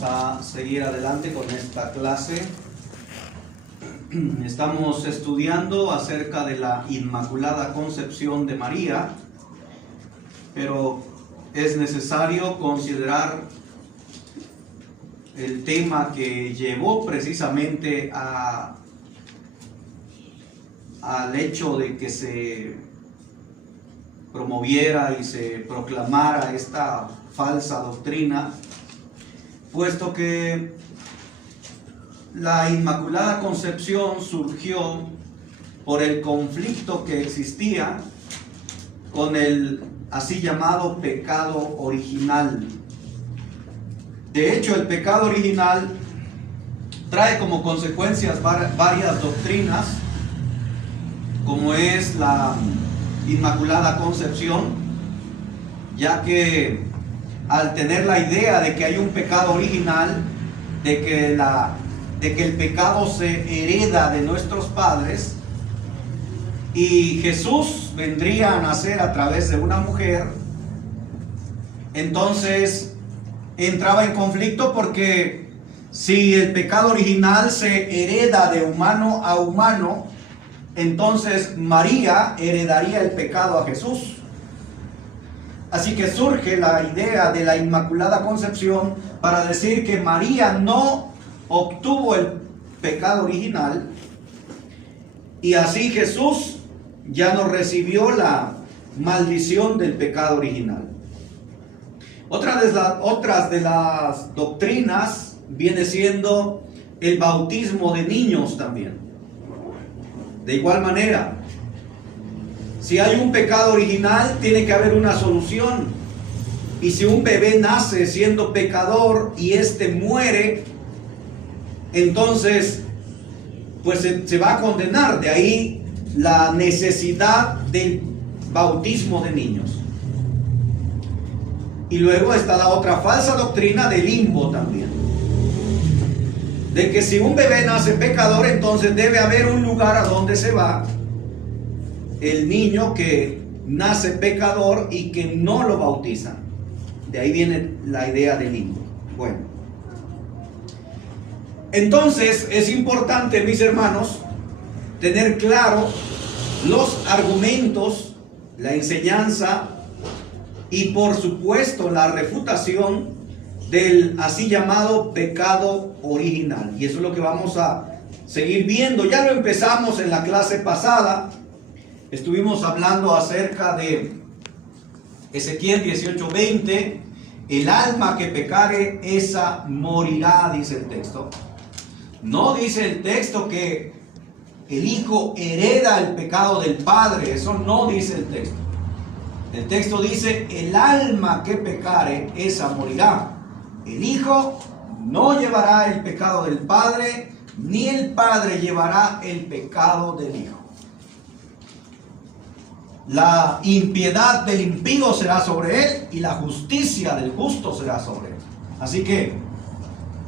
vamos a seguir adelante con esta clase. Estamos estudiando acerca de la Inmaculada Concepción de María, pero es necesario considerar el tema que llevó precisamente al hecho de que se promoviera y se proclamara esta falsa doctrina, puesto que la Inmaculada Concepción surgió por el conflicto que existía con el así llamado pecado original. De hecho, el pecado original trae como consecuencias varias doctrinas, como es la Inmaculada Concepción, ya que al tener la idea de que hay un pecado original, de que el pecado se hereda de nuestros padres, y Jesús vendría a nacer a través de una mujer, entonces entraba en conflicto, porque si el pecado original se hereda de humano a humano, entonces María heredaría el pecado a Jesús. Así que surge la idea de la Inmaculada Concepción para decir que María no obtuvo el pecado original, y así Jesús ya no recibió la maldición del pecado original. Otras de las doctrinas viene siendo el bautismo de niños también. De igual manera, si hay un pecado original, tiene que haber una solución. Y si un bebé nace siendo pecador y éste muere, entonces pues se va a condenar. De ahí la necesidad del bautismo de niños. Y luego está la otra falsa doctrina del limbo también, de que si un bebé nace pecador, entonces debe haber un lugar a donde se va el niño que nace pecador y que no lo bautizan. De ahí viene la idea del limbo. Bueno, entonces es importante, mis hermanos, tener claro los argumentos, la enseñanza y por supuesto la refutación del así llamado pecado original. Y eso es lo que vamos a seguir viendo. Ya lo empezamos en la clase pasada. Estuvimos hablando acerca de Ezequiel 18:20. El alma que pecare, esa morirá, dice el texto. No dice el texto que el hijo hereda el pecado del padre. Eso no dice el texto. El texto dice: el alma que pecare, esa morirá. El hijo no llevará el pecado del padre, ni el padre llevará el pecado del hijo. La impiedad del impío será sobre él, y la justicia del justo será sobre él. Así que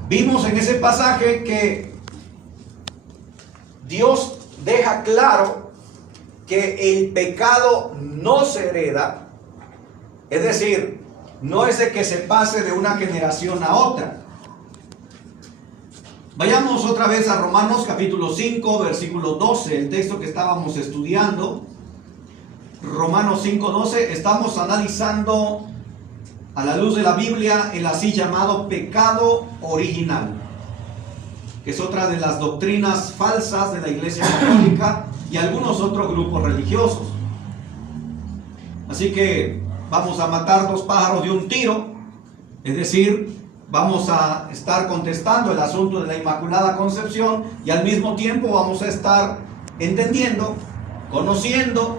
vimos en ese pasaje que Dios deja claro que el pecado no se hereda, es decir, no es de que se pase de una generación a otra. Vayamos otra vez a Romanos capítulo 5, versículo 12, el texto que estábamos estudiando. Romanos 5:12, estamos analizando a la luz de la Biblia el así llamado pecado original, que es otra de las doctrinas falsas de la Iglesia Católica y algunos otros grupos religiosos. Así que vamos a matar dos pájaros de un tiro, es decir, vamos a estar contestando el asunto de la Inmaculada Concepción y al mismo tiempo vamos a estar entendiendo, conociendo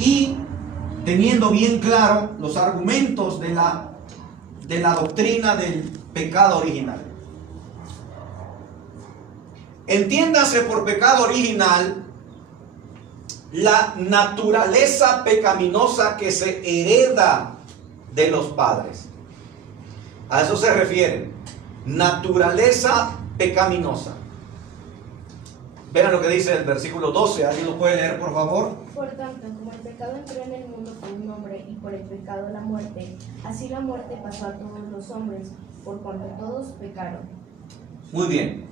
y teniendo bien claro los argumentos de la doctrina del pecado original. Entiéndase por pecado original la naturaleza pecaminosa que se hereda de los padres. A eso se refiere, naturaleza pecaminosa. Vean lo que dice el versículo 12, ¿alguien lo puede leer, por favor? Por tanto, como el pecado entró en el mundo por un hombre y por el pecado la muerte, así la muerte pasó a todos los hombres, por cuanto todos pecaron. Muy bien.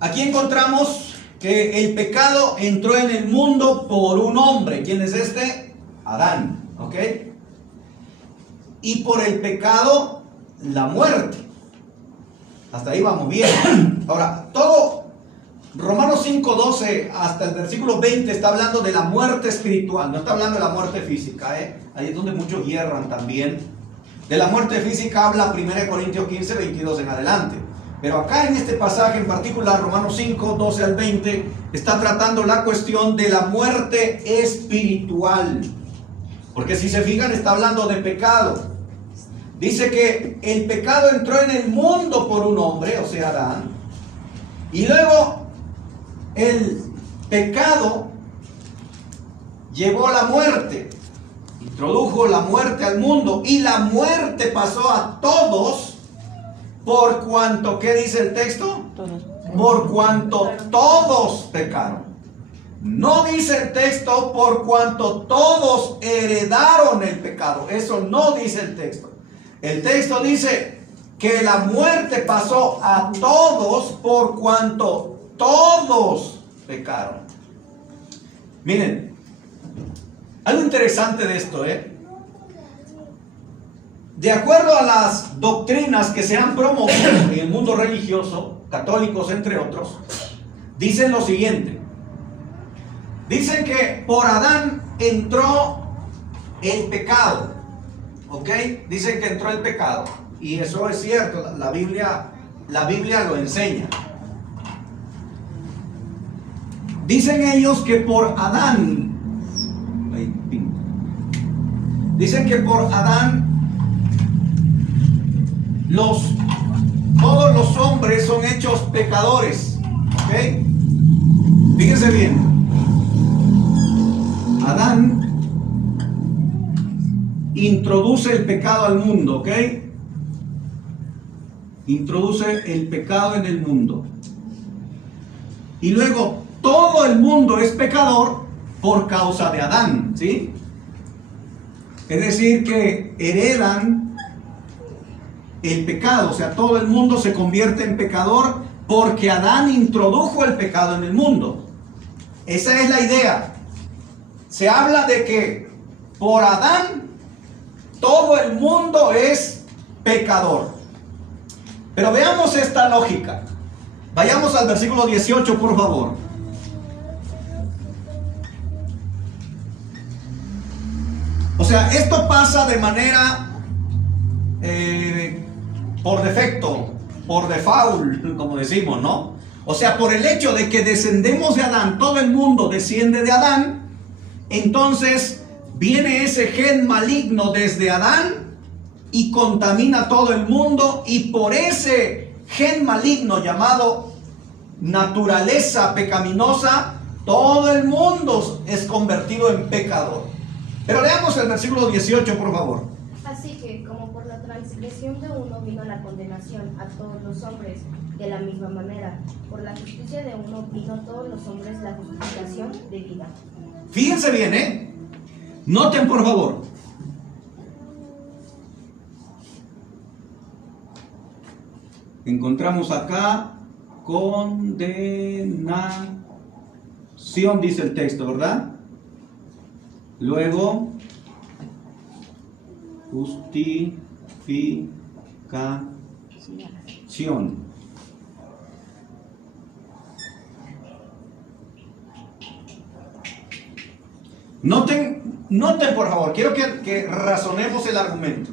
Aquí encontramos que el pecado entró en el mundo por un hombre. ¿Quién es este? Adán. ¿Ok? Y por el pecado, la muerte. Hasta ahí vamos bien. Ahora, todo Romanos 5:12 hasta el versículo 20 está hablando de la muerte espiritual. No está hablando de la muerte física. Ahí es donde muchos hierran también. De la muerte física habla 1 Corintios 15:22 en adelante. Pero acá en este pasaje en particular, Romanos 5:12 al 20, está tratando la cuestión de la muerte espiritual. Porque si se fijan, está hablando de pecado. Dice que el pecado entró en el mundo por un hombre, o sea, Adán. Y luego el pecado llevó la muerte. Introdujo la muerte al mundo. Y la muerte pasó a todos por cuanto, ¿qué dice el texto? Todos. Por cuanto todos pecaron. No dice el texto por cuanto todos heredaron el pecado. Eso no dice el texto. El texto dice que la muerte pasó a todos por cuanto todos pecaron. Miren, algo interesante de esto, de acuerdo a las doctrinas que se han promovido en el mundo religioso, católicos entre otros, dicen lo siguiente. Dicen que por Adán entró el pecado. ¿Ok? Dicen que entró el pecado. Y eso es cierto. La Biblia lo enseña. Dicen ellos que por Adán. Dicen que por Adán todos los hombres son hechos pecadores. ¿Ok? Fíjense bien. Adán introduce el pecado al mundo, ¿ok? Introduce el pecado en el mundo. Y luego todo el mundo es pecador por causa de Adán, ¿sí? Es decir, que heredan el pecado, o sea, todo el mundo se convierte en pecador porque Adán introdujo el pecado en el mundo. Esa es la idea. Se habla de que por Adán todo el mundo es pecador. Pero veamos esta lógica. Vayamos al versículo 18, por favor. O sea, esto pasa de manera por defecto, por default, como decimos, ¿no? O sea, por el hecho de que descendemos de Adán, todo el mundo desciende de Adán, entonces viene ese gen maligno desde Adán y contamina todo el mundo, y por ese gen maligno llamado naturaleza pecaminosa, todo el mundo es convertido en pecador. Pero leamos el versículo 18, por favor. Así que, como por la transgresión de uno vino la condenación a todos los hombres, de la misma manera, por la justicia de uno vino a todos los hombres la justificación de vida. Fíjense bien, Noten, por favor. Encontramos acá condenación, dice el texto, ¿verdad? Luego, justificación. Noten por favor, quiero que razonemos el argumento.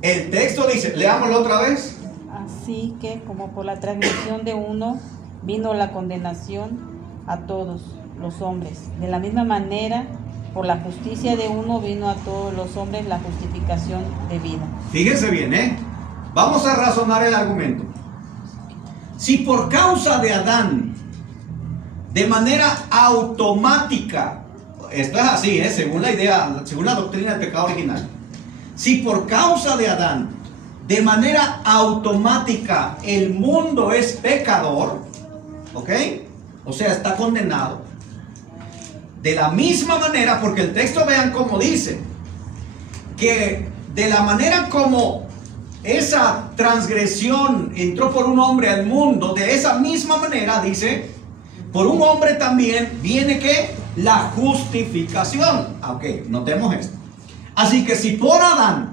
El texto dice, leámoslo otra vez. Así que como por la transgresión de uno vino la condenación a todos los hombres, de la misma manera por la justicia de uno vino a todos los hombres la justificación de vida. Fíjense bien, vamos a razonar el argumento. Si por causa de Adán, de manera automática, esto es así, según la idea, según la doctrina del pecado original, si por causa de Adán, de manera automática, el mundo es pecador, ¿ok? O sea, está condenado. De la misma manera, porque el texto, vean cómo dice, que de la manera como esa transgresión entró por un hombre al mundo, de esa misma manera, dice, por un hombre también viene que la justificación. Ok, notemos esto. Así que si por Adán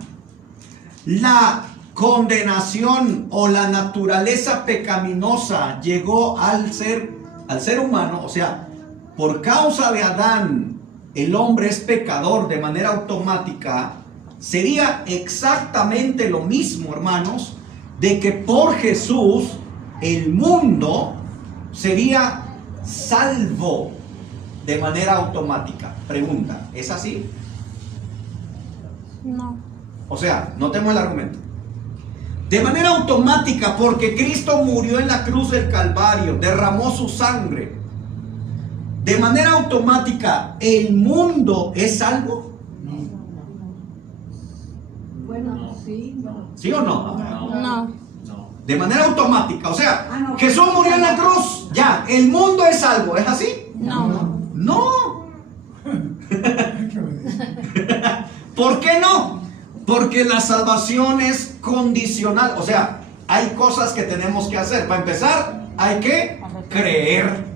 la condenación o la naturaleza pecaminosa llegó al ser humano, o sea, por causa de Adán el hombre es pecador de manera automática, sería exactamente lo mismo, hermanos, de que por Jesús el mundo sería salvo de manera automática. Pregunta, ¿es así? No. O sea, notemos el argumento. De manera automática, porque Cristo murió en la cruz del Calvario, derramó su sangre. De manera automática, ¿el mundo es salvo? Bueno, sí, no. ¿Sí o no? No. De manera automática, o sea, Jesús murió en la cruz, ya, el mundo es salvo, ¿es así? No. No. ¿Por qué no? Porque la salvación es condicional, o sea, hay cosas que tenemos que hacer. Para empezar, hay que creer.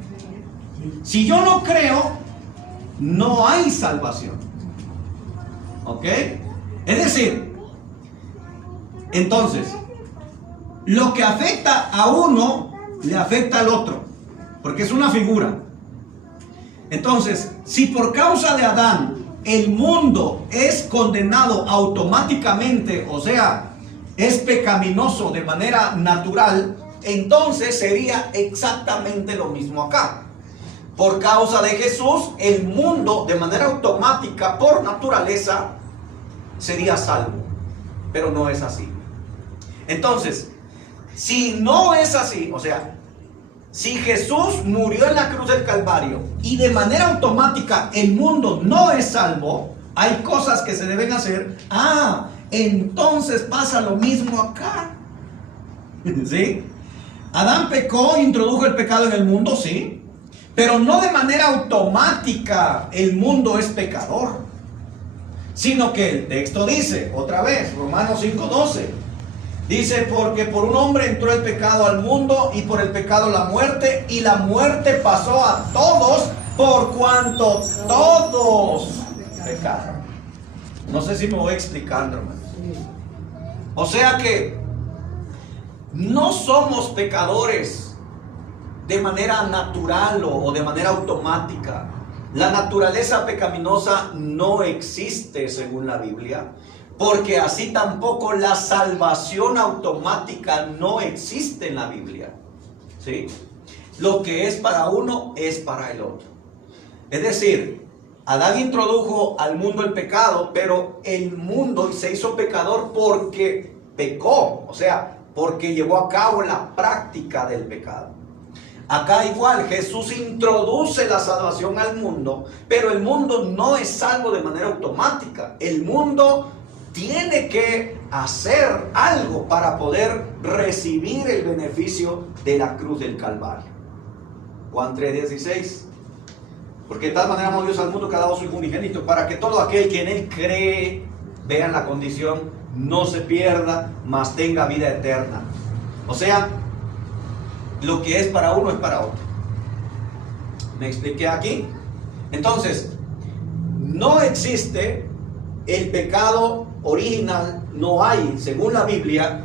Si yo no creo, no hay salvación. ¿Ok? Es decir, entonces, lo que afecta a uno, le afecta al otro, porque es una figura. Entonces, si por causa de Adán el mundo es condenado automáticamente, o sea, es pecaminoso de manera natural, entonces sería exactamente lo mismo acá. Por causa de Jesús, el mundo de manera automática, por naturaleza, sería salvo. Pero no es así. Entonces, si no es así, o sea, si Jesús murió en la cruz del Calvario y de manera automática el mundo no es salvo, hay cosas que se deben hacer. Entonces pasa lo mismo acá. ¿Sí? Adán pecó, introdujo el pecado en el mundo, sí, pero no de manera automática el mundo es pecador, sino que el texto dice, otra vez, Romanos 5:12, dice, porque por un hombre entró el pecado al mundo y por el pecado la muerte, y la muerte pasó a todos por cuanto todos pecaron. No sé si me voy explicando, hermanos. O sea que no somos pecadores de manera natural o de manera automática. La naturaleza pecaminosa no existe según la Biblia, porque así tampoco la salvación automática no existe en la Biblia. ¿Sí? Lo que es para uno es para el otro. Es decir, Adán introdujo al mundo el pecado, pero el mundo se hizo pecador porque pecó, o sea, porque llevó a cabo la práctica del pecado. Acá igual, Jesús introduce la salvación al mundo, pero el mundo no es salvo de manera automática. El mundo tiene que hacer algo para poder recibir el beneficio de la cruz del Calvario. Juan 3:16. Porque de tal manera amó Dios al mundo que ha dado su Hijo unigénito, para que todo aquel que en Él cree, vean la condición, no se pierda, mas tenga vida eterna. O sea, lo que es para uno es para otro. ¿Me expliqué aquí? Entonces, no existe el pecado original, no hay, según la Biblia,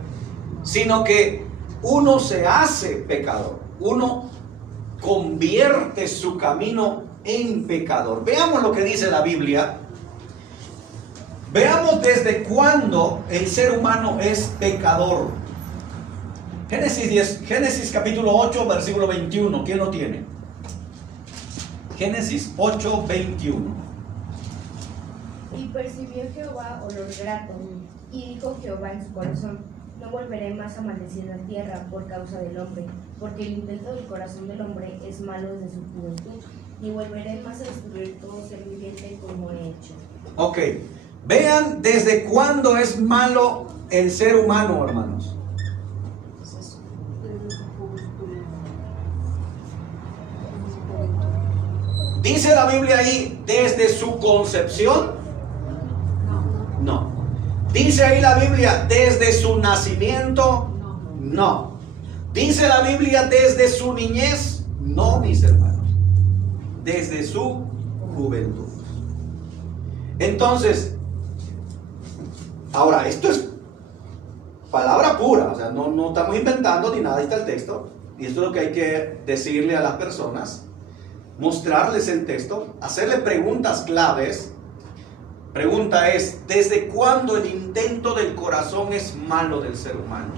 sino que uno se hace pecador. Uno convierte su camino en pecador. Veamos lo que dice la Biblia. Veamos desde cuándo el ser humano es pecador. Génesis capítulo 8, versículo 21. ¿Quién lo tiene? Génesis 8, 21. Y percibió Jehová olor grato, y dijo Jehová en su corazón: no volveré más a maldecir la tierra por causa del hombre, porque el intento del corazón del hombre es malo desde su juventud, ni volveré más a destruir todo ser viviente como he hecho. Ok, vean desde cuándo es malo el ser humano, hermanos. ¿Dice la Biblia ahí desde su concepción? No. ¿Dice ahí la Biblia desde su nacimiento? No. No. ¿Dice la Biblia desde su niñez? No, mis hermanos. Desde su juventud. Entonces, ahora, esto es palabra pura, o sea, no estamos inventando ni nada, ahí está el texto. Y esto es lo que hay que decirle a las personas, mostrarles el texto, hacerle preguntas claves. Pregunta es, ¿desde cuándo el intento del corazón es malo del ser humano?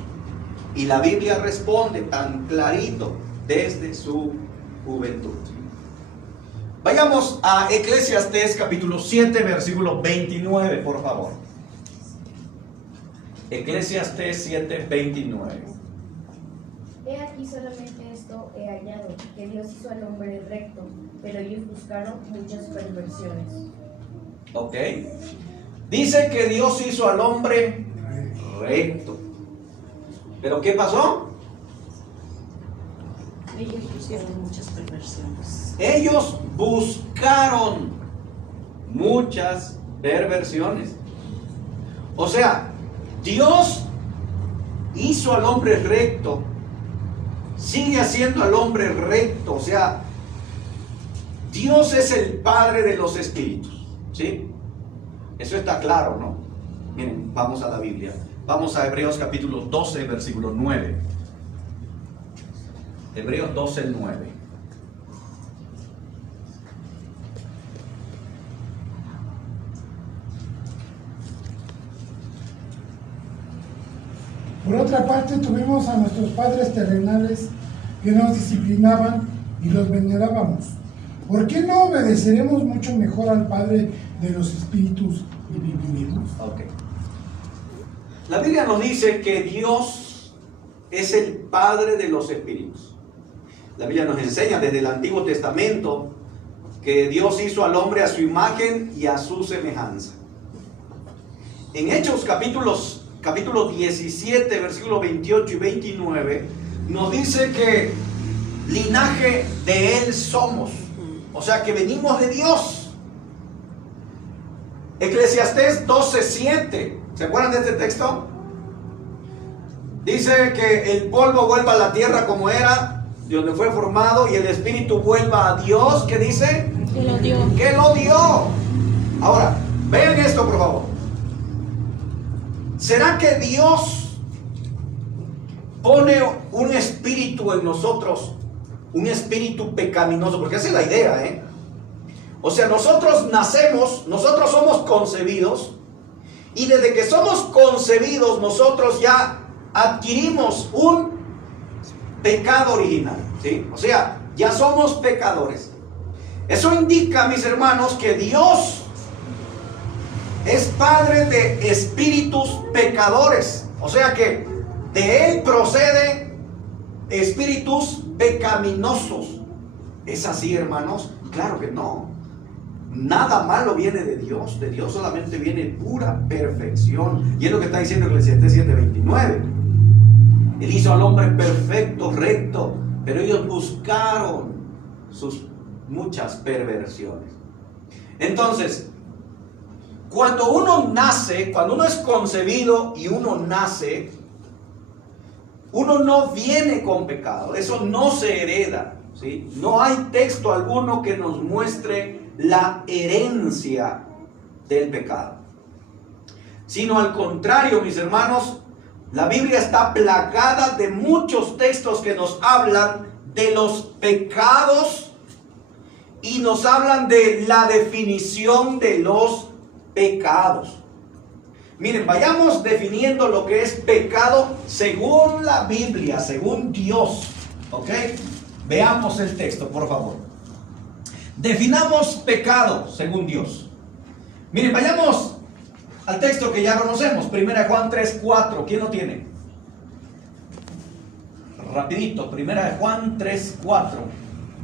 Y la Biblia responde tan clarito, desde su juventud. Vayamos a Eclesiastés capítulo 7, versículo 29, por favor. Eclesiastés 7, 29. He aquí solamente esto he hallado, que Dios hizo al hombre recto, pero ellos buscaron muchas perversiones. Ok. Dice que Dios hizo al hombre recto. ¿Pero qué pasó? Ellos pusieron muchas perversiones. Ellos buscaron muchas perversiones. O sea, Dios hizo al hombre recto, sigue haciendo al hombre recto. O sea, Dios es el Padre de los espíritus, ¿sí? Eso está claro, ¿no? Miren, vamos a la Biblia. Vamos a Hebreos capítulo 12, versículo 9. Hebreos 12, 9. Por otra parte, tuvimos a nuestros padres terrenales que nos disciplinaban y los venerábamos. ¿Por qué no obedeceremos mucho mejor al Padre de los espíritus y viviremos? Ok. La Biblia nos dice que Dios es el Padre de los espíritus. La Biblia nos enseña desde el Antiguo Testamento que Dios hizo al hombre a su imagen y a su semejanza. En Hechos capítulo 17, versículos 28 y 29, nos dice que linaje de Él somos. O sea que venimos de Dios. Eclesiastés 12:7. ¿Se acuerdan de este texto? Dice que el polvo vuelva a la tierra como era, de donde fue formado, y el espíritu vuelva a Dios. ¿Qué dice? Que lo dio. Que lo dio. Ahora, vean esto, por favor. ¿Será que Dios pone un espíritu en nosotros? Un espíritu pecaminoso, porque esa es la idea, ¿eh? O sea, nosotros nacemos, nosotros somos concebidos, y desde que somos concebidos, nosotros ya adquirimos un pecado original, ¿sí? O sea, ya somos pecadores. Eso indica, mis hermanos, que Dios es padre de espíritus pecadores. O sea que de Él procede espíritus pecaminosos. ¿Es así, hermanos? Claro que no. Nada malo viene de Dios solamente viene pura perfección. Y es lo que está diciendo Eclesiastés 7:29. Él hizo al hombre perfecto, recto, pero ellos buscaron sus muchas perversiones. Entonces, cuando uno nace, cuando uno es concebido y uno nace, uno no viene con pecado, eso no se hereda, ¿sí? No hay texto alguno que nos muestre la herencia del pecado, sino al contrario, mis hermanos, la Biblia está plagada de muchos textos que nos hablan de los pecados y nos hablan de la definición de los pecados. Miren, vayamos definiendo lo que es pecado según la Biblia, según Dios, ¿ok? Veamos el texto, por favor. Definamos pecado según Dios. Miren, vayamos al texto que ya conocemos, 1 Juan 3:4. ¿Quién lo tiene? Rapidito, 1 Juan 3:4.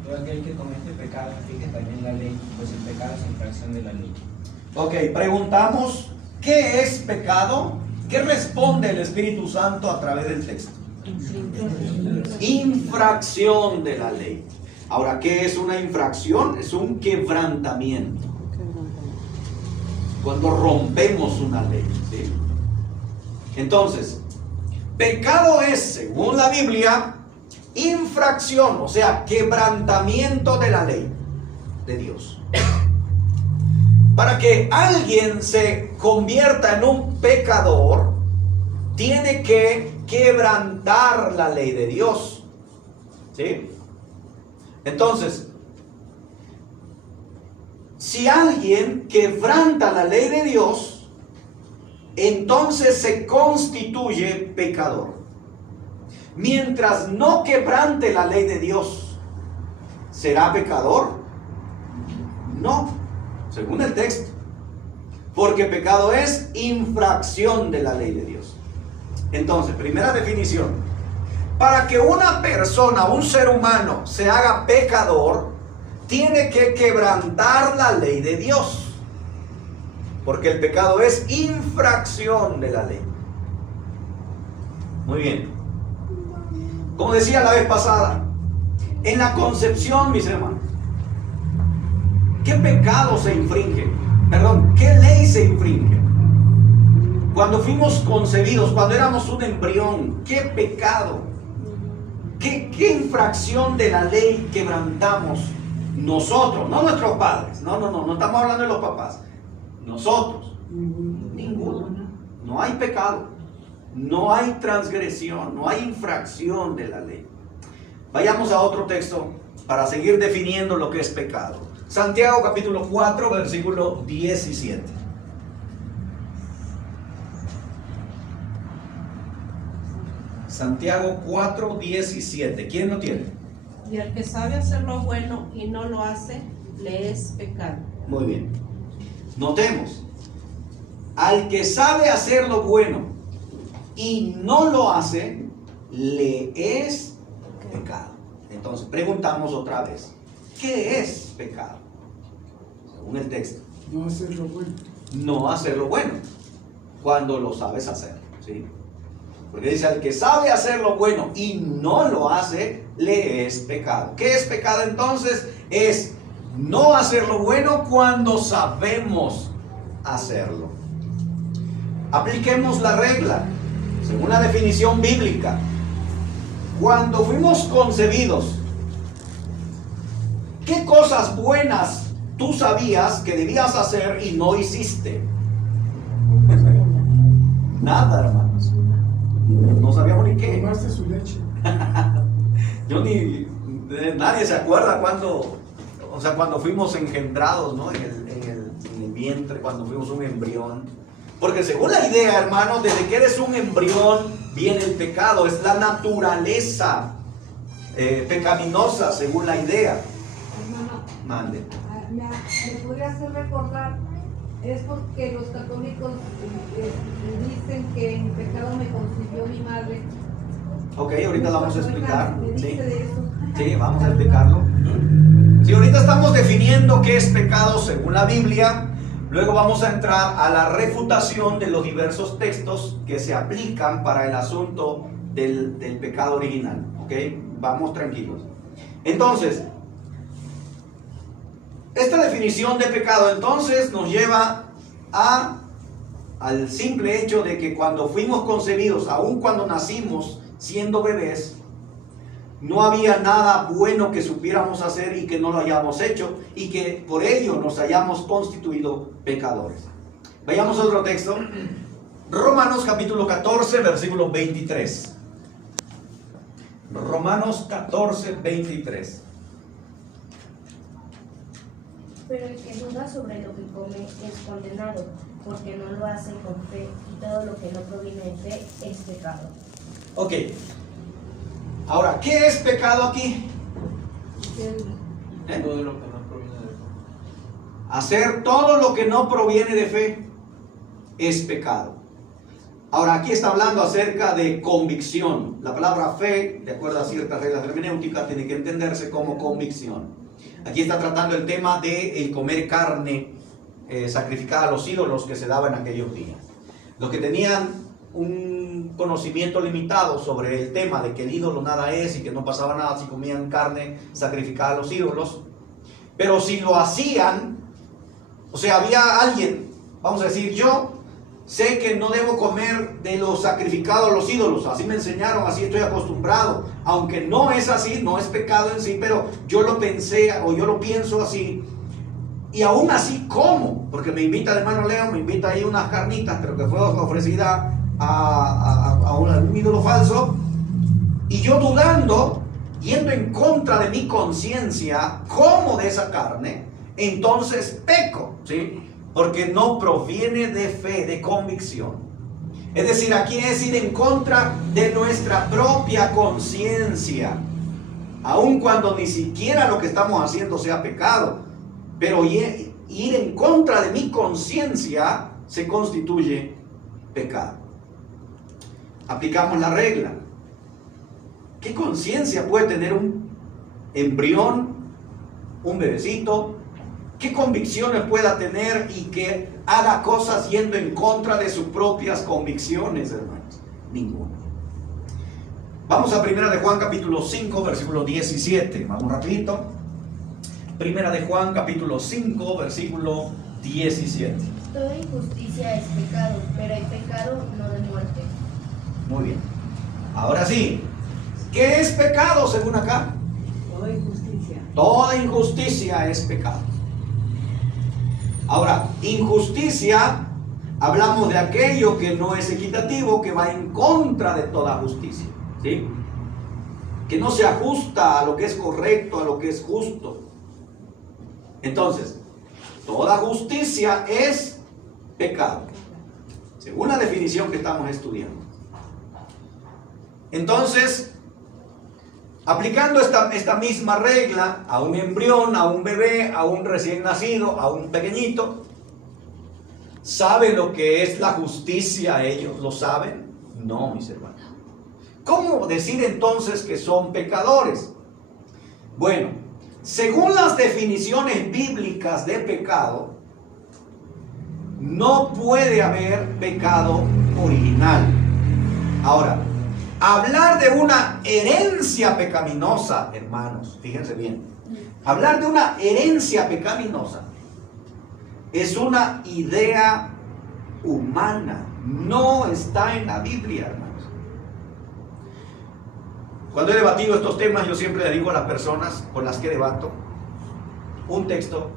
Todo aquel que comete pecado fije también la ley, pues el pecado es infracción de la ley. Ok, preguntamos, ¿qué es pecado? ¿Qué responde el Espíritu Santo a través del texto? Infracción de la ley. Ahora, ¿qué es una infracción? Es un quebrantamiento. Cuando rompemos una ley, ¿sí? Entonces, pecado es, según la Biblia, infracción, o sea, quebrantamiento de la ley de Dios. Para que alguien se convierta en un pecador, tiene que quebrantar la ley de Dios. ¿Sí? Entonces, si alguien quebranta la ley de Dios, entonces se constituye pecador. Mientras no quebrante la ley de Dios, ¿será pecador? No, según el texto. Porque pecado es infracción de la ley de Dios. Entonces, primera definición. Para que una persona, un ser humano, se haga pecador, tiene que quebrantar la ley de Dios. Porque el pecado es infracción de la ley. Muy bien. Como decía la vez pasada, en la concepción, mis hermanos, ¿qué pecado se infringe? Perdón, ¿qué ley se infringe? Cuando fuimos concebidos, cuando éramos un embrión, ¿qué pecado? ¿Qué infracción de la ley quebrantamos nosotros? No nuestros padres, no estamos hablando de los papás. Nosotros, ninguno. No hay pecado, no hay transgresión, no hay infracción de la ley. Vayamos a otro texto para seguir definiendo lo que es pecado. Santiago capítulo 4, versículo 17. Santiago 4, 17. ¿Quién lo tiene? Y el que sabe hacer lo bueno y no lo hace, le es pecado. Muy bien. Notemos, al que sabe hacer lo bueno y no lo hace, le es pecado. Entonces, preguntamos otra vez, ¿qué es pecado? Según el texto. No hacer lo bueno. No hacer lo bueno, cuando lo sabes hacer, ¿sí? Porque dice, al que sabe hacer lo bueno y no lo hace, le es pecado. ¿Qué es pecado entonces? Es no hacer lo bueno cuando sabemos hacerlo. Apliquemos la regla, según la definición bíblica. Cuando fuimos concebidos, ¿qué cosas buenas tú sabías que debías hacer y no hiciste? Nada, hermanos. No sabíamos ni qué. Tomaste su leche. Nadie se acuerda cuando fuimos engendrados, ¿no? En el vientre, cuando fuimos un embrión. Porque según la idea, hermanos, desde que eres un embrión viene el pecado. Es la naturaleza pecaminosa, según la idea. Hermano, Mande. me podría hacer recordar, es porque los católicos dicen que en pecado me concibió mi madre. Ok, ahorita lo vamos a explicar. Me Sí. dice de eso. Sí, vamos a explicarlo. Sí, ahorita estamos definiendo qué es pecado según la Biblia. Luego vamos a entrar a la refutación de los diversos textos que se aplican para el asunto del pecado original. ¿Ok? Vamos tranquilos. Entonces, esta definición de pecado entonces nos lleva al simple hecho de que cuando fuimos concebidos, aun cuando nacimos siendo bebés, no había nada bueno que supiéramos hacer y que no lo hayamos hecho y que por ello nos hayamos constituido pecadores. Vayamos a otro texto. Romanos capítulo 14, versículo 23. Romanos 14, 23. Pero el que duda sobre lo que come es condenado, porque no lo hace con fe, y todo lo que no proviene de fe es pecado. Ok. Ahora, ¿qué es pecado aquí? Todo lo que no proviene de fe. Hacer todo lo que no proviene de fe es pecado. Ahora, aquí está hablando acerca de convicción. La palabra fe, de acuerdo a ciertas reglas hermenéuticas, tiene que entenderse como convicción. Aquí está tratando el tema de el comer carne sacrificada a los ídolos que se daba en aquellos días. Los que tenían un conocimiento limitado sobre el tema de que el ídolo nada es y que no pasaba nada si comían carne sacrificada a los ídolos, pero si lo hacían, o sea, había alguien, vamos a decir yo, sé que no debo comer de lo sacrificado a los ídolos, así me enseñaron, así estoy acostumbrado, aunque no es así, no es pecado en sí, pero yo lo pensé o yo lo pienso así, y aún así como, porque me invita el hermano Leo, me invita ahí unas carnitas, pero que fue ofrecida a un ídolo falso, y yo dudando, yendo en contra de mi conciencia, como de esa carne, entonces peco, ¿sí? Porque no proviene de fe, de convicción. Es decir, aquí es ir en contra de nuestra propia conciencia, aun cuando ni siquiera lo que estamos haciendo sea pecado, pero ir en contra de mi conciencia se constituye pecado. Aplicamos la regla. ¿Qué conciencia puede tener un embrión, un bebecito? ¿Qué convicciones pueda tener y que haga cosas yendo en contra de sus propias convicciones, hermanos? Ninguna. Vamos a 1 de Juan capítulo 5, versículo 17. Vamos rapidito. 1 de Juan capítulo 5, versículo 17. Toda injusticia es pecado, pero hay pecado no de muerte. Muy bien. Ahora sí, ¿qué es pecado según acá? Toda injusticia. Toda injusticia es pecado. Ahora, injusticia, hablamos de aquello que no es equitativo, que va en contra de toda justicia, ¿sí? Que no se ajusta a lo que es correcto, a lo que es justo. Entonces, toda justicia es pecado, según la definición que estamos estudiando. Entonces, aplicando esta misma regla a un embrión, a un bebé, a un recién nacido, a un pequeñito, ¿saben lo que es la justicia ellos? ¿Lo saben? No, mis hermanos. ¿Cómo decir entonces que son pecadores? Bueno, según las definiciones bíblicas de pecado, no puede haber pecado original. Ahora, hablar de una herencia pecaminosa, hermanos, fíjense bien, hablar de una herencia pecaminosa es una idea humana, no está en la Biblia, hermanos. Cuando he debatido estos temas, yo siempre le digo a las personas con las que debato un texto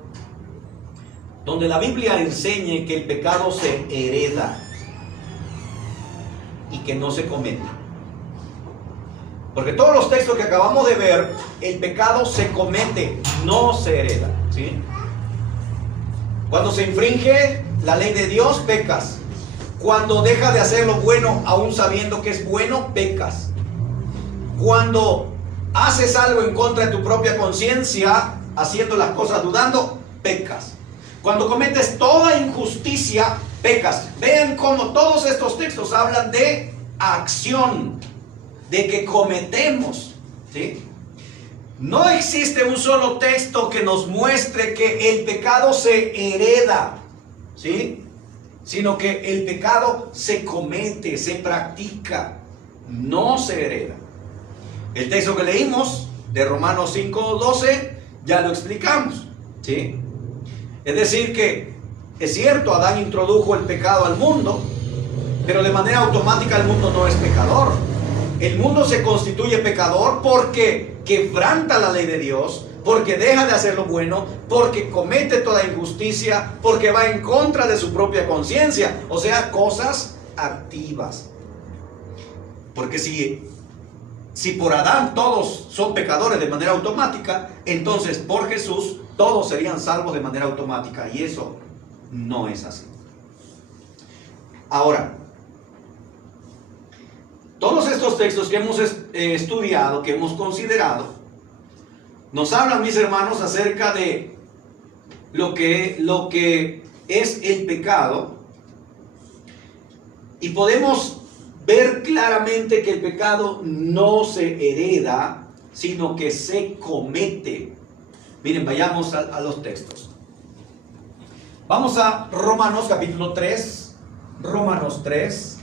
donde la Biblia enseñe que el pecado se hereda y que no se comete. Porque todos los textos que acabamos de ver, el pecado se comete, no se hereda, ¿sí? Cuando se infringe la ley de Dios, pecas. Cuando dejas de hacer lo bueno, aún sabiendo que es bueno, pecas. Cuando haces algo en contra de tu propia conciencia, haciendo las cosas dudando, pecas. Cuando cometes toda injusticia, pecas. Vean cómo todos estos textos hablan de acción, de que cometemos, ¿sí? No existe un solo texto que nos muestre que el pecado se hereda, ¿sí? Sino que el pecado se comete, se practica, no se hereda. El texto que leímos de Romanos 5:12 ya lo explicamos, ¿sí? Es decir que es cierto, Adán introdujo el pecado al mundo, pero de manera automática el mundo no es pecador. El mundo se constituye pecador porque quebranta la ley de Dios, porque deja de hacer lo bueno, porque comete toda injusticia, porque va en contra de su propia conciencia, o sea, cosas activas. Porque si por Adán todos son pecadores de manera automática, entonces por Jesús todos serían salvos de manera automática, y eso no es así. Ahora, todos estos textos que hemos estudiado, que hemos considerado, nos hablan, mis hermanos, acerca de lo que es el pecado, y podemos ver claramente que el pecado no se hereda, sino que se comete. Miren, vayamos a los textos. Vamos a Romanos capítulo 3. Romanos 3.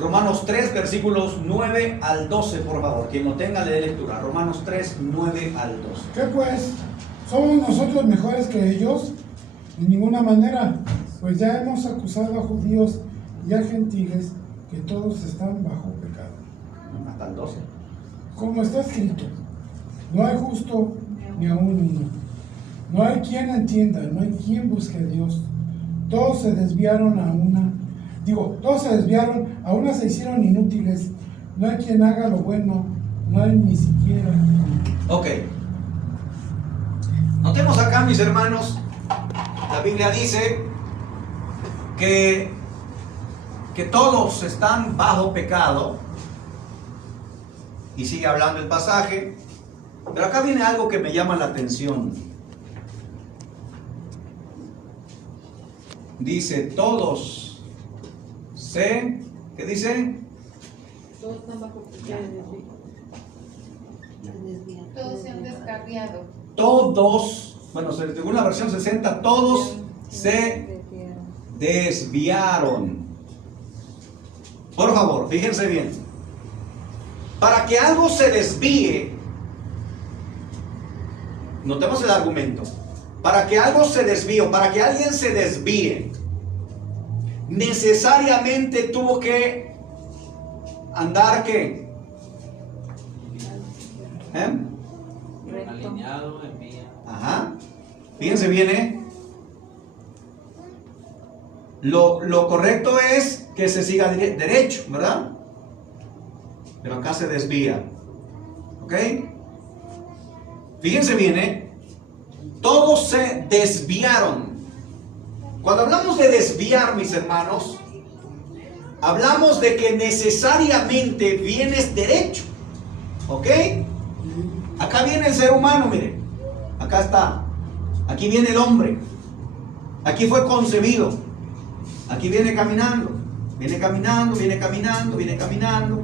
Romanos 3, versículos 9 al 12, por favor. Quien lo tenga, le dé lectura. Romanos 3, 9 al 12. ¿Qué pues? ¿Somos nosotros mejores que ellos? De ninguna manera, pues ya hemos acusado a judíos y a gentiles que todos están bajo pecado. Hasta el 12. Como está escrito, no hay justo ni aún uno. No hay quien entienda, no hay quien busque a Dios. Todos se desviaron a una se hicieron inútiles. No hay quien haga lo bueno, no hay ni siquiera. Ok. Notemos acá, mis hermanos, la Biblia dice que todos están bajo pecado, y sigue hablando el pasaje, pero acá viene algo que me llama la atención. Dice, todos ¿qué dice? Todos están bajo pecado. Todos se han descarriado. Todos, bueno, según la versión 60, todos se desviaron. Por favor, fíjense bien. Para que algo se desvíe, notemos el argumento. Para que algo se desvíe, o para que alguien se desvíe, necesariamente tuvo que andar, ¿qué? Alineado en vía. Ajá. Fíjense bien, Lo correcto es que se siga derecho, ¿verdad? Pero acá se desvía. ¿Ok? Fíjense bien, todos se desviaron. Cuando hablamos de desviar, mis hermanos, hablamos de que necesariamente vienes derecho. ¿Ok? Acá viene el ser humano, miren. Acá está. Aquí viene el hombre. Aquí fue concebido. Aquí viene caminando. Viene caminando, viene caminando, viene caminando.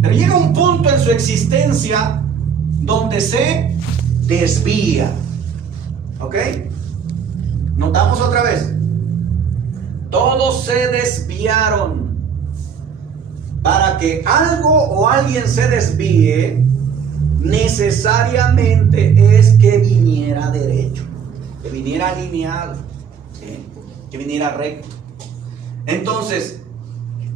Pero llega un punto en su existencia donde se desvía. ¿Ok? Notamos otra vez. Todos se desviaron. Para que algo o alguien se desvíe, necesariamente es que viniera derecho, que viniera alineado, ¿sí? Que viniera recto. Entonces,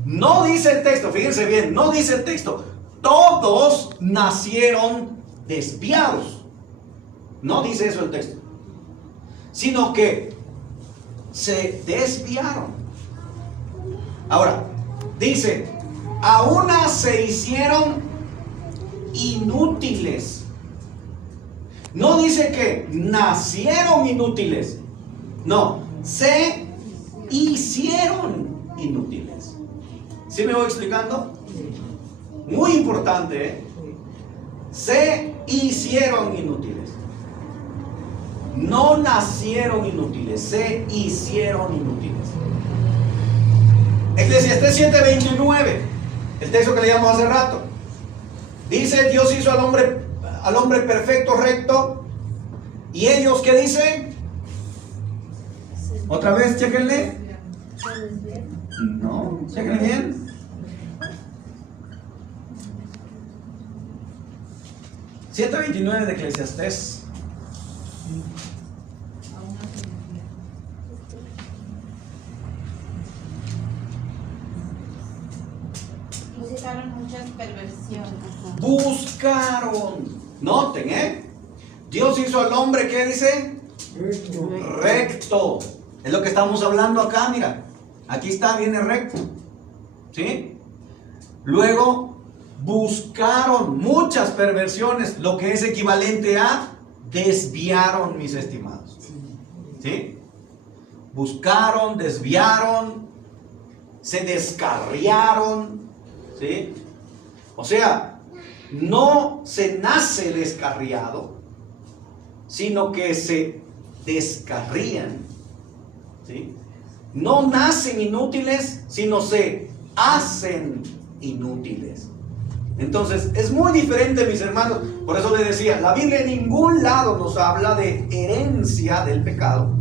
no dice el texto, fíjense bien, no dice el texto, todos nacieron desviados. No dice eso el texto, sino que se desviaron. Ahora, dice, a una se hicieron inútiles. No dice que nacieron inútiles. No, se hicieron inútiles. ¿Sí me voy explicando? Muy importante, ¿eh? Se hicieron inútiles. No nacieron inútiles, se hicieron inútiles. Eclesiastés 7:29, el texto que leíamos hace rato. Dice, Dios hizo al hombre perfecto, recto. ¿Y ellos qué dicen? Otra vez, chéquenle. No, chéquenle bien. (7:29) de Eclesiastés. Buscaron muchas perversiones. Buscaron. Noten, Dios hizo al hombre, ¿qué dice? Recto. Es lo que estamos hablando acá, mira. Aquí está, viene recto. ¿Sí? Luego, buscaron muchas perversiones, lo que es equivalente a desviaron, mis estimados. ¿Sí? Buscaron, desviaron, se descarriaron. ¿Sí? O sea, no se nace descarriado, sino que se descarrían. ¿Sí? No nacen inútiles, sino se hacen inútiles. Entonces, es muy diferente, mis hermanos. Por eso les decía, la Biblia en ningún lado nos habla de herencia del pecado,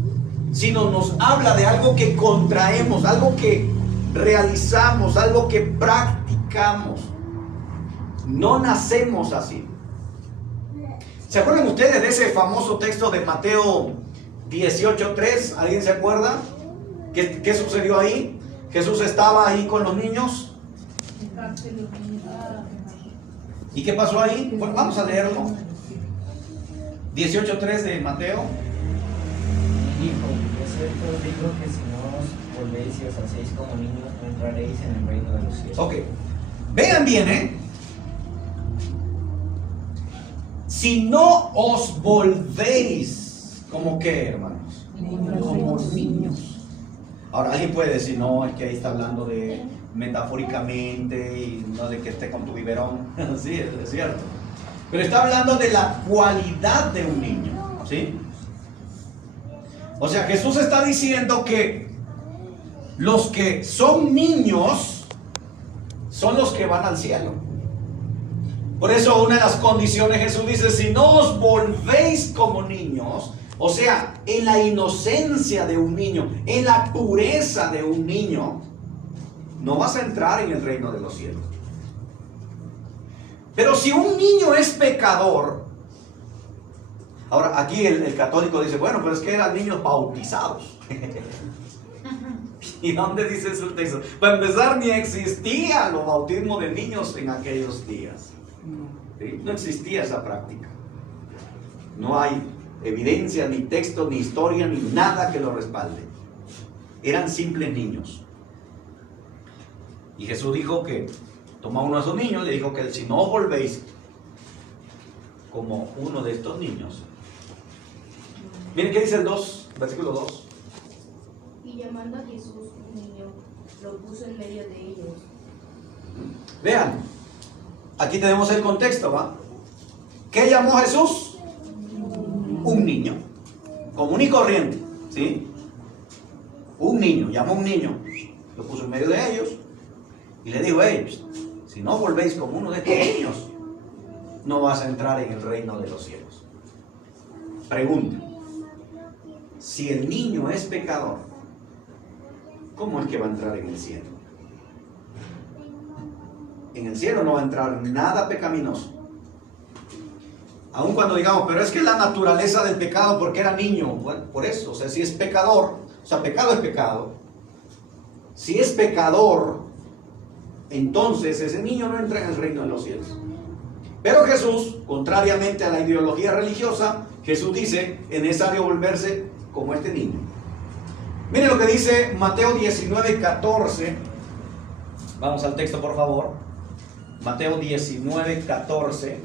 sino nos habla de algo que contraemos, algo que realizamos, algo que practicamos. No nacemos así. ¿Se acuerdan ustedes de ese famoso texto de Mateo 18:3? ¿Alguien se acuerda? ¿Qué sucedió ahí? Jesús estaba ahí con los niños. ¿Y qué pasó ahí? Bueno, vamos a leerlo. 18:3 de Mateo. Dijo, de cierto os digo que si no os volvéis y os hacéis como niños, no entraréis en el reino de los cielos. Ok. Vean bien, Si no os volvéis, ¿como qué, hermanos? Como niños. Ahora, alguien puede decir, no, es que ahí está hablando de metafóricamente y no de que esté con tu biberón. Sí, es cierto. Pero está hablando de la cualidad de un niño, ¿sí? O sea, Jesús está diciendo que los que son niños son los que van al cielo. Por eso una de las condiciones, Jesús dice, si no os volvéis como niños, o sea, en la inocencia de un niño, en la pureza de un niño, no vas a entrar en el reino de los cielos. Pero si un niño es pecador, ahora aquí el católico dice, bueno, pero es que eran niños bautizados. ¿Y dónde dice eso el texto? Para empezar, ni existía los bautismos de niños en aquellos días. ¿Sí? No existía esa práctica. No hay evidencia, ni texto, ni historia, ni nada que lo respalde. Eran simples niños. Y Jesús dijo que tomó uno de esos niños, le dijo que si no volvéis como uno de estos niños. Miren qué dice el 2, versículo 2. Y llamando a Jesús un niño, lo puso en medio de ellos. Vean, aquí tenemos el contexto, ¿va? ¿Qué llamó Jesús? Un niño, común y corriente, ¿sí? Un niño, llamó a un niño, lo puso en medio de ellos y le dijo, hey, si no volvéis como uno de estos niños, no vas a entrar en el reino de los cielos. Pregunta, si el niño es pecador, ¿cómo es que va a entrar en el cielo? En el cielo no va a entrar nada pecaminoso. Aun cuando digamos, pero es que la naturaleza del pecado, porque era niño, bueno, por eso, o sea, si es pecador, o sea, pecado es pecado. Si es pecador, entonces ese niño no entra en el reino de los cielos. Pero Jesús, contrariamente a la ideología religiosa, Jesús dice, es necesario volverse como este niño. Miren lo que dice Mateo 19:14. Vamos al texto, por favor. Mateo 19:14.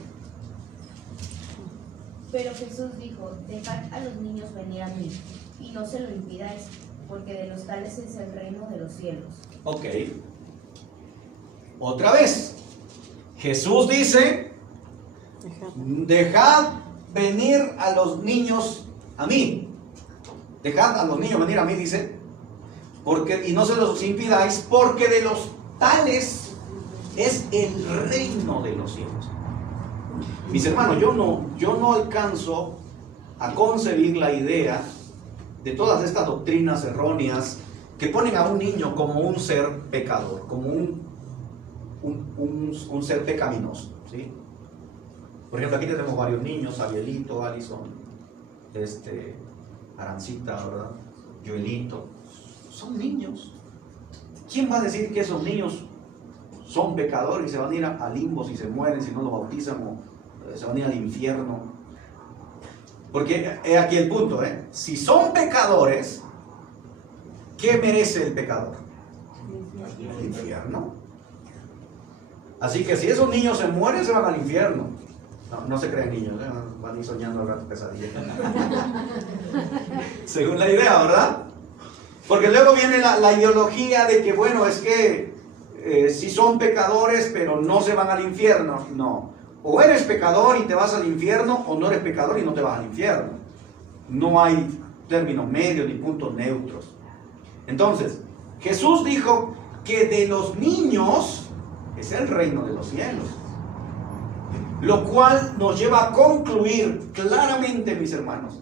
Pero Jesús dijo, dejad a los niños venir a mí, y no se lo impidáis, porque de los tales es el reino de los cielos. Ok. Otra vez. Jesús dice, dejad venir a los niños a mí. Dejad a los niños venir a mí, dice, porque, y no se los impidáis, porque de los tales es el reino de los cielos. Mis hermanos, yo no alcanzo a concebir la idea de todas estas doctrinas erróneas que ponen a un niño como un ser pecador, como un ser pecaminoso, ¿sí? Por ejemplo, aquí tenemos varios niños, Arielito, Alison, Arancita, ¿verdad? Joelito, son niños. ¿Quién va a decir que esos niños son pecadores y se van a ir a limbo si se mueren, si no los bautizan, o se van a ir al infierno? Porque es aquí el punto, si son pecadores, ¿qué merece el pecador? El infierno. Así que si esos niños se mueren, se van al infierno. No se creen niños, van a ir soñando al rato pesadillas. Según la idea, ¿verdad? Porque luego viene la ideología de que, bueno, es que si son pecadores, pero no se van al infierno. No. O eres pecador y te vas al infierno, o no eres pecador y no te vas al infierno. No hay términos medios ni puntos neutros. Entonces, Jesús dijo que de los niños es el reino de los cielos. Lo cual nos lleva a concluir claramente, mis hermanos,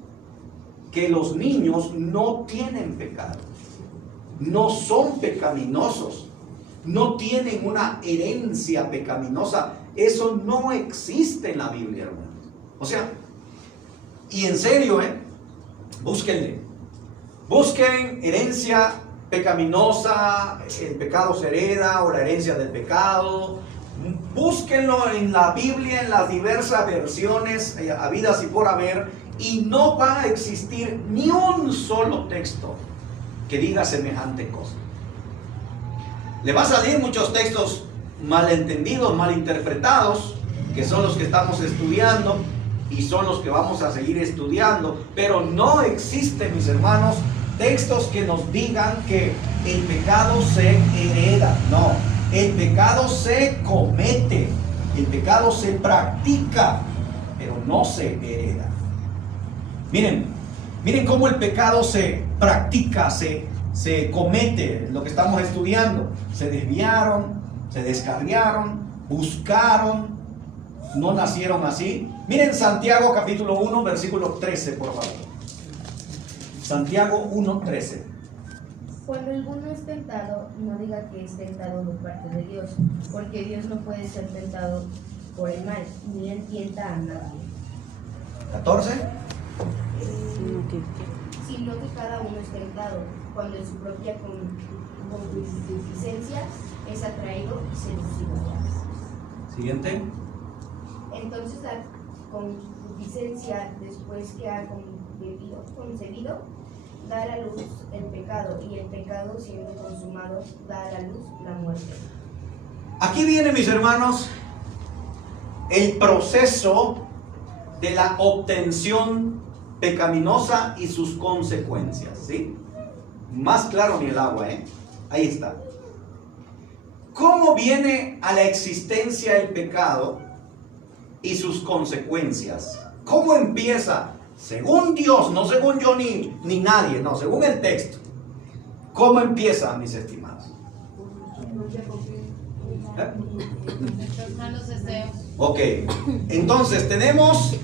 que los niños no tienen pecado. no son pecaminosos, no tienen una herencia pecaminosa. Eso no existe en la Biblia, hermanos. O sea, y en serio, búsquenle. Busquen herencia pecaminosa, el pecado se hereda o la herencia del pecado. Búsquenlo en la Biblia, en las diversas versiones habidas y por haber, y no va a existir ni un solo texto que diga semejante cosa. Le va a salir muchos textos malentendidos, malinterpretados, que son los que estamos estudiando y son los que vamos a seguir estudiando, pero no existen, mis hermanos, textos que nos digan que el pecado se hereda. No, el pecado se comete, el pecado se practica, pero no se hereda. Miren cómo el pecado se practica, se comete, lo que estamos estudiando. Se desviaron, se descarriaron, buscaron, no nacieron así. Miren Santiago capítulo 1, versículo 13, por favor. Santiago 1:13. Cuando alguno es tentado, no diga que es tentado de parte de Dios, porque Dios no puede ser tentado por el mal, ni él tienta a nadie. 14. Sino que cada uno es tentado, cuando en su propia concupiscencia es atraído y seducido. Siguiente. Entonces la concupiscencia, después que ha concebido, da a la luz el pecado, y el pecado, siendo consumado, da a la luz la muerte. Aquí viene, mis hermanos, el proceso de la obtención pecaminosa y sus consecuencias, ¿sí? Más claro ni el agua, Ahí está. ¿Cómo viene a la existencia el pecado y sus consecuencias? ¿Cómo empieza? Según Dios, no según yo ni nadie, no, según el texto. ¿Cómo empieza, mis estimados? Nuestros malos deseos. Ok, entonces tenemos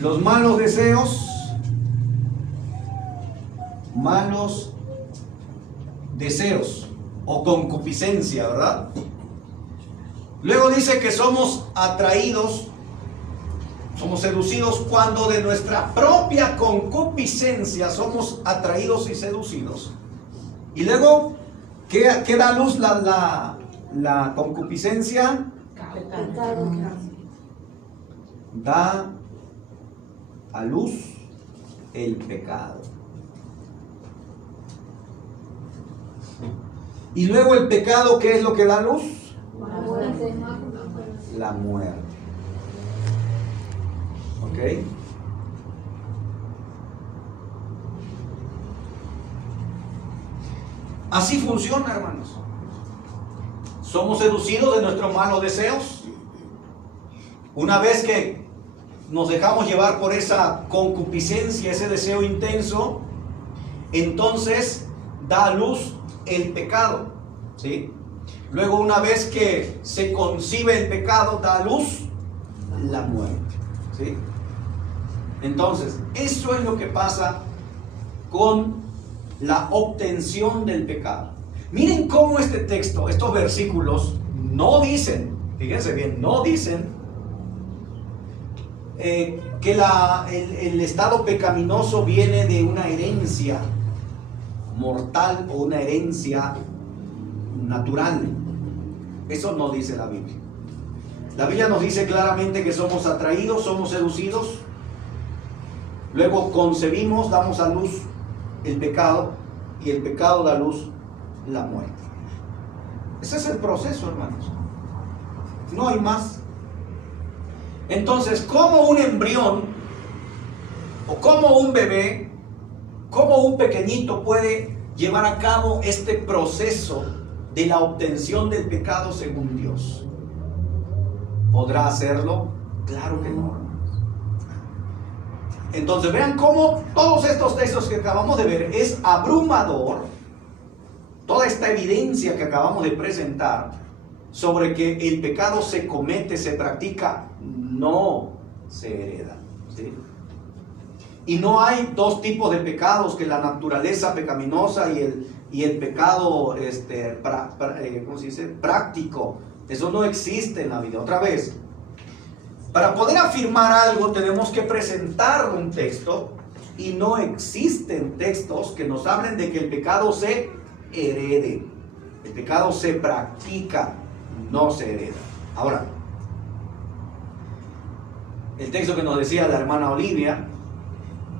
los malos deseos, o concupiscencia, ¿verdad? Luego dice que somos atraídos, somos seducidos cuando de nuestra propia concupiscencia somos atraídos y seducidos. Y luego, ¿qué da a luz la concupiscencia? Da a luz el pecado. Y luego el pecado, ¿qué es lo que da a luz? La muerte. ¿Ok? Así funciona, hermanos. Somos seducidos de nuestros malos deseos. Una vez que nos dejamos llevar por esa concupiscencia, ese deseo intenso, entonces da a luz el pecado, ¿sí? Luego, una vez que se concibe el pecado, da a luz la muerte, ¿sí? Entonces, eso es lo que pasa con la obtención del pecado. Miren cómo este texto, estos versículos, no dicen, fíjense bien, no dicen que el estado pecaminoso viene de una herencia mortal o una herencia natural. Eso no dice la Biblia. La Biblia nos dice claramente que somos atraídos, somos seducidos, luego concebimos, damos a luz el pecado, y el pecado da a luz la muerte. Ese es el proceso, hermanos. No hay más. Entonces, ¿cómo un embrión o cómo un bebé, cómo un pequeñito puede llevar a cabo este proceso de la obtención del pecado según Dios? ¿Podrá hacerlo? Claro que no, hermanos. Entonces, vean cómo todos estos textos que acabamos de ver es abrumador. Toda esta evidencia que acabamos de presentar sobre que el pecado se comete, se practica, no se hereda, ¿sí? Y no hay dos tipos de pecados, que la naturaleza pecaminosa y el pecado ¿cómo se dice? Práctico. Eso no existe en la vida. Otra vez, para poder afirmar algo tenemos que presentar un texto, y no existen textos que nos hablen de que el pecado se herede. El pecado se practica, no se hereda. Ahora, el texto que nos decía la hermana Olivia,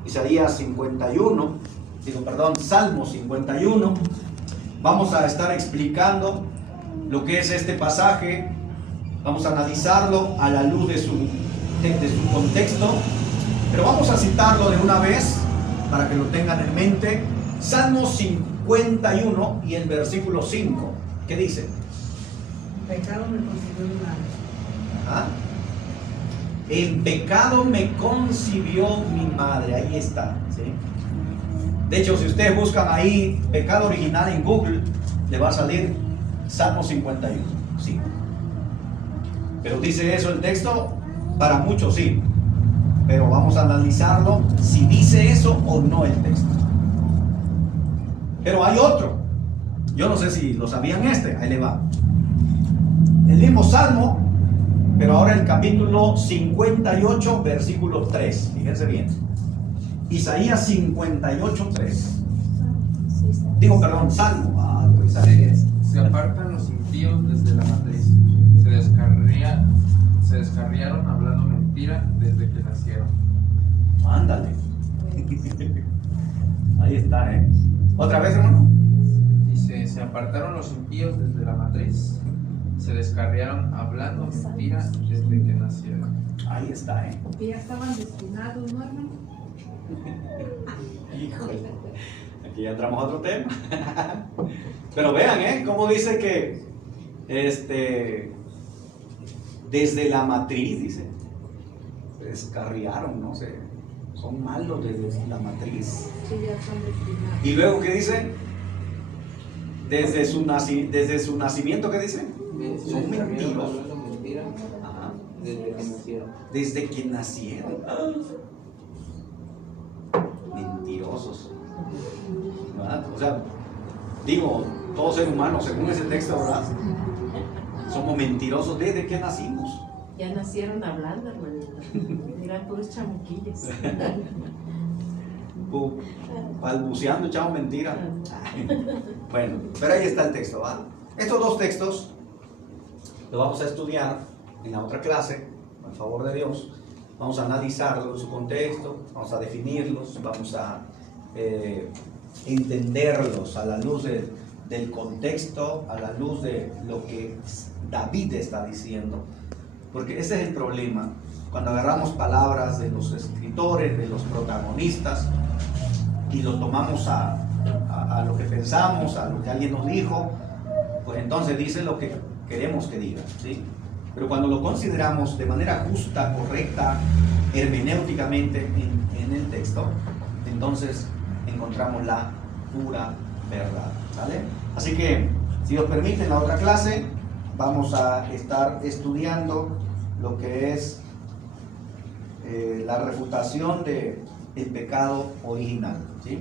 Salmo 51, vamos a estar explicando lo que es este pasaje. Vamos a analizarlo a la luz de su contexto, pero vamos a citarlo de una vez para que lo tengan en mente. Salmo 51 y el versículo 5, ¿qué dice? Pecado me concibió mi madre. Ajá. En pecado me concibió mi madre. Ahí está, ¿sí? De hecho, si ustedes buscan ahí pecado original en Google, le va a salir Salmo 51, sí. Pero dice eso el texto, para muchos sí, pero vamos a analizarlo si dice eso o no el texto. Pero hay otro, yo no sé si lo sabían, ahí le va. El mismo Salmo, pero ahora el capítulo 58, versículo 3, fíjense bien. Isaías 58, 3. Salmo. Se apartan los impíos desde la matriz, se descarriaron hablando mentira desde que nacieron. Ándale. Ahí está, ¿Otra vez, hermano? Dice, se apartaron los impíos desde la matriz, se descarriaron hablando mentira desde que nacieron. Ahí está, Porque ya estaban destinados, ¿no, hermano? Híjole, aquí ya entramos a otro tema. Pero vean, cómo dice que desde la matriz, dice, se descarriaron, ¿no? Son malos desde la matriz. Sí, ya están destinados. Y luego, ¿qué dice? Desde su nacimiento, ¿qué dice? Son mentirosos. Ajá. Desde que nacieron. Desde que nacieron. Mentirosos. ¿Verdad? O sea, digo, todo ser humano, según ese texto, ¿verdad? Somos mentirosos desde que nacimos. Ya nacieron hablando, hermanita. Miran puros chamuquillos. Balbuceando, echamos mentira. Bueno, pero ahí está el texto, ¿va? Estos dos textos los vamos a estudiar en la otra clase, con el favor de Dios. Vamos a analizarlos en su contexto, vamos a definirlos, vamos a entenderlos a la luz del contexto, a la luz de lo que David está diciendo. Porque ese es el problema, cuando agarramos palabras de los escritores, de los protagonistas, y lo tomamos a lo que pensamos, a lo que alguien nos dijo, pues entonces dice lo que queremos que diga, ¿sí? Pero cuando lo consideramos de manera justa, correcta, hermenéuticamente en el texto, entonces encontramos la pura verdad, ¿vale? Así que, si Dios permite, en la otra clase vamos a estar estudiando lo que es la refutación del pecado original, ¿sí?